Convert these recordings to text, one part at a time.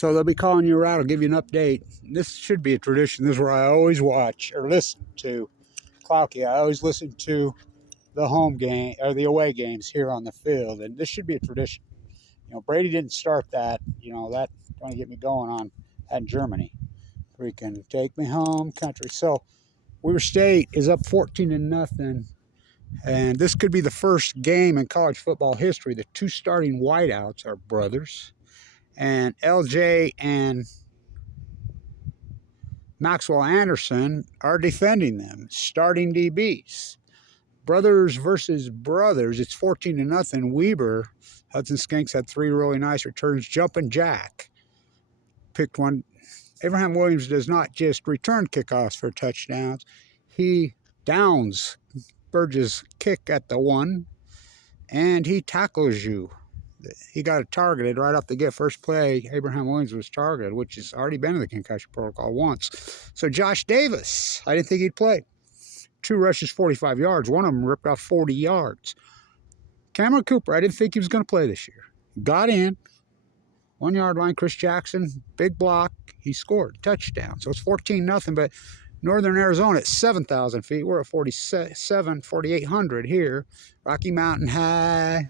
So they'll be calling you around. I'll give you an update. This should be a tradition. This is where I always watch or listen to Clouky. I always listen to the home game or the away games here on the field, and this should be a tradition. You know, Brady didn't start that. You know, that going to get me going on at Germany. Freaking take me home, country. So Weber State is up 14-0, and this could be the first game in college football history. The two starting wideouts are brothers, and LJ and Maxwell Anderson are defending them, starting DBs. Brothers versus brothers. It's 14-0. Weber, Hudson Skanks had 3 really nice returns. Jumpin' Jack picked one. Abraham Williams does not just return kickoffs for touchdowns. He downs Burgess' kick at the 1, and he tackles you. He got it targeted right off the get. First play, Abraham Williams was targeted, which has already been in the concussion protocol once. So Josh Davis, I didn't think he'd play. 2 rushes, 45 yards. One of them ripped off 40 yards. Cameron Cooper, I didn't think he was going to play this year. Got in. 1 yard line. Chris Jackson, big block. He scored. Touchdown. So it's 14-0, but Northern Arizona at 7,000 feet. We're at 4,800 here. Rocky Mountain High.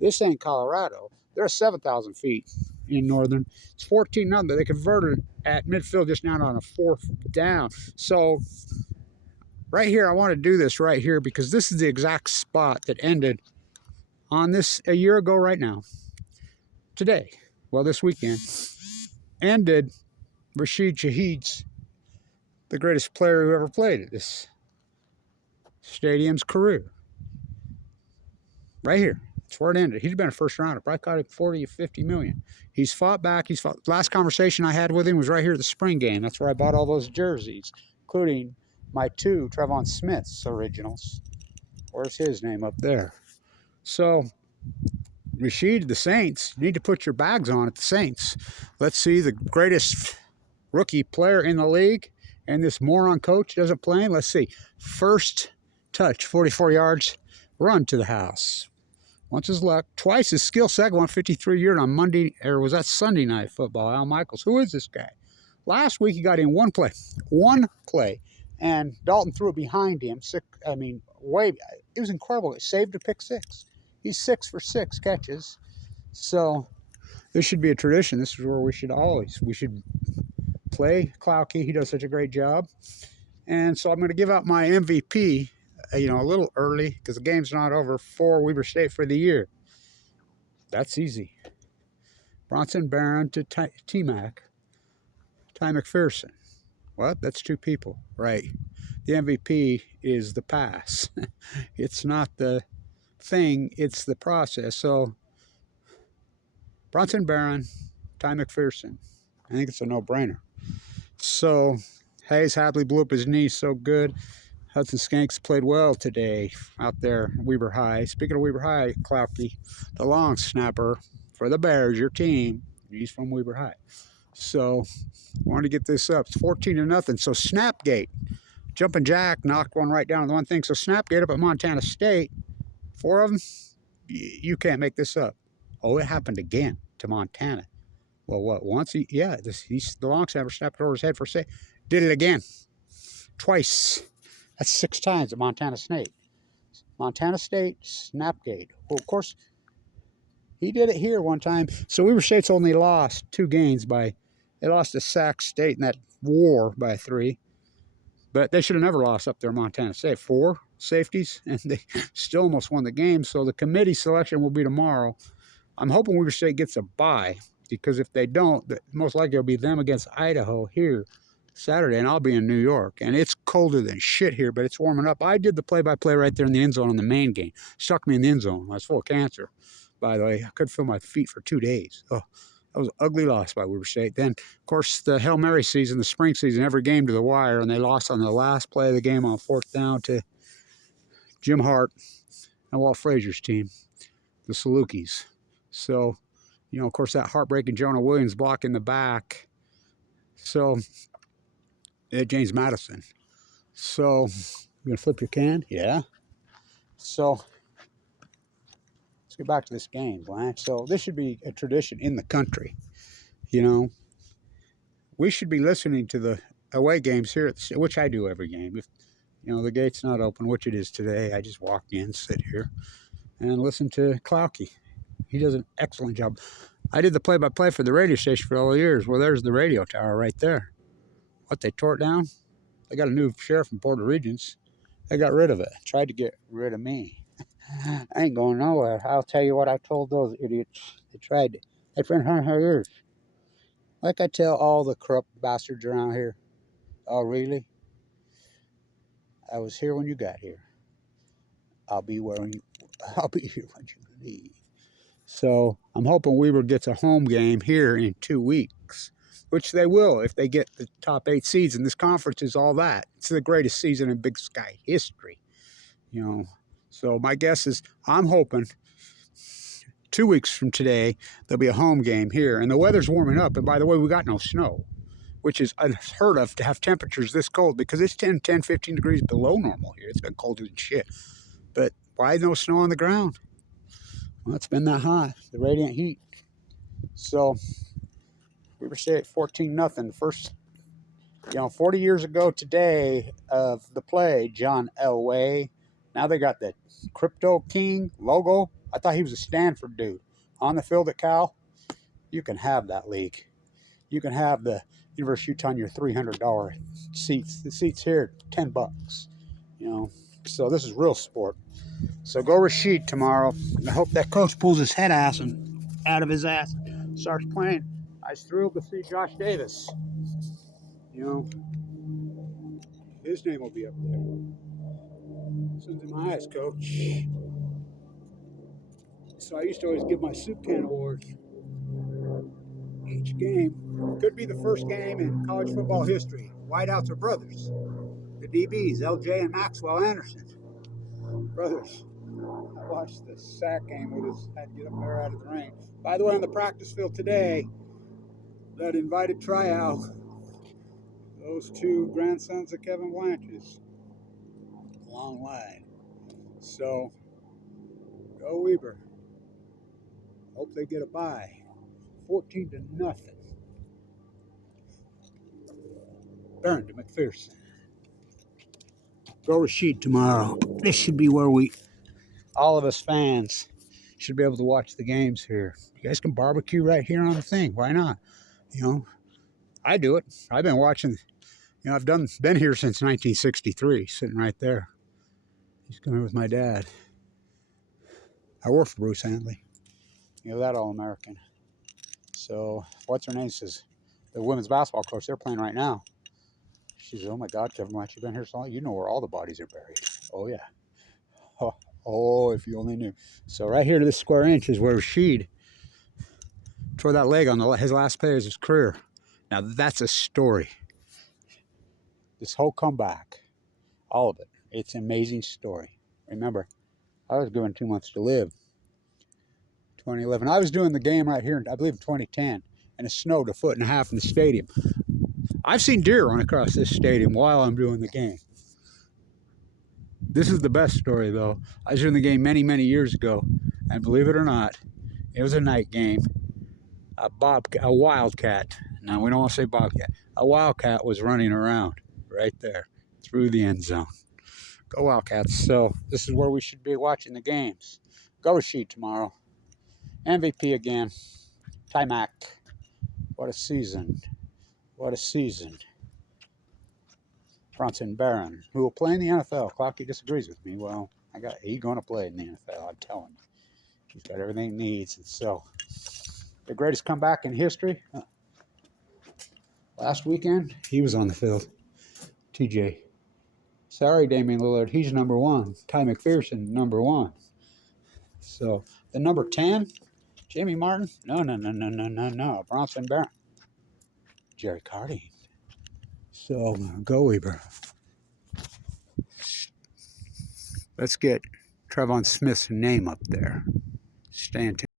This ain't Colorado. They're 7,000 feet in Northern. It's 14-0, but they converted at midfield just now on a 4th down. So right here, I want to do this right here because this is the exact spot that ended on this a year ago right now. Today, well, this weekend, ended Rashid Shaheed's, the greatest player who ever played at this stadium's career. Right here. That's where it ended. He's been a first rounder. Probably caught him 40 or 50 million. He's fought back. Last conversation I had with him was right here at the spring game. That's where I bought all those jerseys, including my 2 Trevon Smith's originals. Where's his name up there? So, Rashid, the Saints, you need to put your bags on at the Saints. Let's see the greatest rookie player in the league, and this moron coach doesn't play him. Let's see. First touch, 44 yards, run to the house. Once his luck, twice his skill, second one, 53-yard on Monday, or was that Sunday Night Football? Al Michaels, who is this guy? Last week he got in one play, and Dalton threw it behind him. It was incredible. It saved a pick 6. He's 6 for 6 catches. So this should be a tradition. This is where we should play Clouky. He does such a great job. And so I'm going to give out my MVP, a little early because the game's not over for Weber State for the year. That's easy. Bronson Barron to T-Mac. Ty McPherson. What? That's 2 people, right? The MVP is the pass. It's not the thing, it's the process. So Bronson Barron, Ty McPherson. I think it's a no-brainer. So Hayes Hadley blew up his knee so good. Hudson Skanks played well today out there at Weber High. Speaking of Weber High, Clouky, the long snapper for the Bears, your team, he's from Weber High. So wanted to get this up. It's 14-0. So Snapgate, Jumpin' Jack knocked one right down on the one thing. So Snapgate up at Montana State, 4 of them, you can't make this up. Oh, it happened again to Montana. Well, what, once? The long snapper snapped it over his head for a save. Did it again. Twice. That's 6 times at Montana State. Montana State, Snapgate. Well, of course, he did it here one time. So Weber State's only lost 2 games they lost to Sac State in that war by 3. But they should have never lost up there in Montana State. 4 safeties, and they still almost won the game. So the committee selection will be tomorrow. I'm hoping Weber State gets a bye, because if they don't, most likely it'll be them against Idaho here Saturday, and I'll be in New York. And it's colder than shit here, but it's warming up. I did the play-by-play right there in the end zone on the main game. Stuck me in the end zone. I was full of cancer, by the way. I couldn't feel my feet for 2 days. Oh, that was an ugly loss by Weber State. Then, of course, the Hail Mary season, the spring season, every game to the wire, and they lost on the last play of the game on 4th down to Jim Hart and Walt Frazier's team, the Salukis. So, of course, that heartbreaking Jonah Williams block in the back. So, James Madison. So, you going to flip your can? Yeah. So, let's get back to this game, Blanch. So, this should be a tradition in the country. You know, we should be listening to the away games here, which I do every game. If the gate's not open, which it is today, I just walk in, sit here, and listen to Clowkey. He does an excellent job. I did the play-by-play for the radio station for all the years. Well, there's the radio tower right there. What, they tore it down? They got a new sheriff in Porter Regents. They got rid of it. Tried to get rid of me. I ain't going nowhere. I'll tell you what I told those idiots. They tried to. They've been hurting her ears. Like I tell all the corrupt bastards around here. Oh, really? I was here when you got here. I'll be here when you leave. So I'm hoping Weber gets a home game here in 2 weeks, which they will if they get the top 8 seeds. And this conference is all that. It's the greatest season in Big Sky history. So my guess is I'm hoping 2 weeks from today there'll be a home game here. And the weather's warming up. And by the way, we got no snow, which is unheard of to have temperatures this cold because it's 10, 15 degrees below normal here. It's been colder than shit. But why no snow on the ground? Well, it's been that hot, the radiant heat. So we were staying at 14-0. First, 40 years ago today of the play, John Elway. Now they got the Crypto King logo. I thought he was a Stanford dude. On the field at Cal, you can have that league. You can have the University of Utah on your $300 seats. The seats here, $10. So this is real sport. So go Rashid tomorrow. I hope that coach pulls his head ass and out of his ass and starts playing. I was thrilled to see Josh Davis. His name will be up there. Sends in my eyes, coach. So I used to always give my soup can award each game. Could be the first game in college football history. Wideouts are brothers. The DBs, LJ and Maxwell Anderson. Brothers. I watched the sack game with us. Had to get up there out of the rain. By the way, on the practice field today, that invited tryout, those 2 grandsons of Kevin Blanch's. Long line. So, go Weber. Hope they get a bye. 14-0. Burn to McPherson. Go Rashid tomorrow. This should be where all of us fans should be able to watch the games here. You guys can barbecue right here on the thing. Why not? I do it. I've been watching. I've been here since 1963, sitting right there. He's coming with my dad. I work for Bruce Handley. That All-American. So, what's her name says, the women's basketball coach, they're playing right now. She says, oh my God, Kevin, why you been here so long? You know where all the bodies are buried. Oh, yeah. Oh, if you only knew. So right here to this square inch is where Rashid tore that leg on his last play of his career. Now, that's a story. This whole comeback, all of it, it's an amazing story. Remember, I was given 2 months to live. 2011. I was doing the game right here, I believe in 2010, and it snowed 1.5 feet in the stadium. I've seen deer run across this stadium while I'm doing the game. This is the best story, though. I was doing the game many, many years ago, and believe it or not, it was a night game. A wildcat. Now, we don't want to say bobcat. A wildcat was running around right there through the end zone. Go Wildcats. So this is where we should be watching the games. Go Rashid tomorrow. MVP again. Ty-Mac. What a season. What a season. Bronson Barron, who will play in the NFL. Clocky disagrees with me. Well, he's going to play in the NFL, I'm telling you. He's got everything he needs. And so, the greatest comeback in history. Last weekend, he was on the field. TJ. Sorry, Damian Lillard. He's number 1. Ty McPherson, number 1. So, the number 10, Jamie Martin. No. Bronson Barron. Jerry Cardine. So, go Weber. Let's get Trevon Smith's name up there. Stand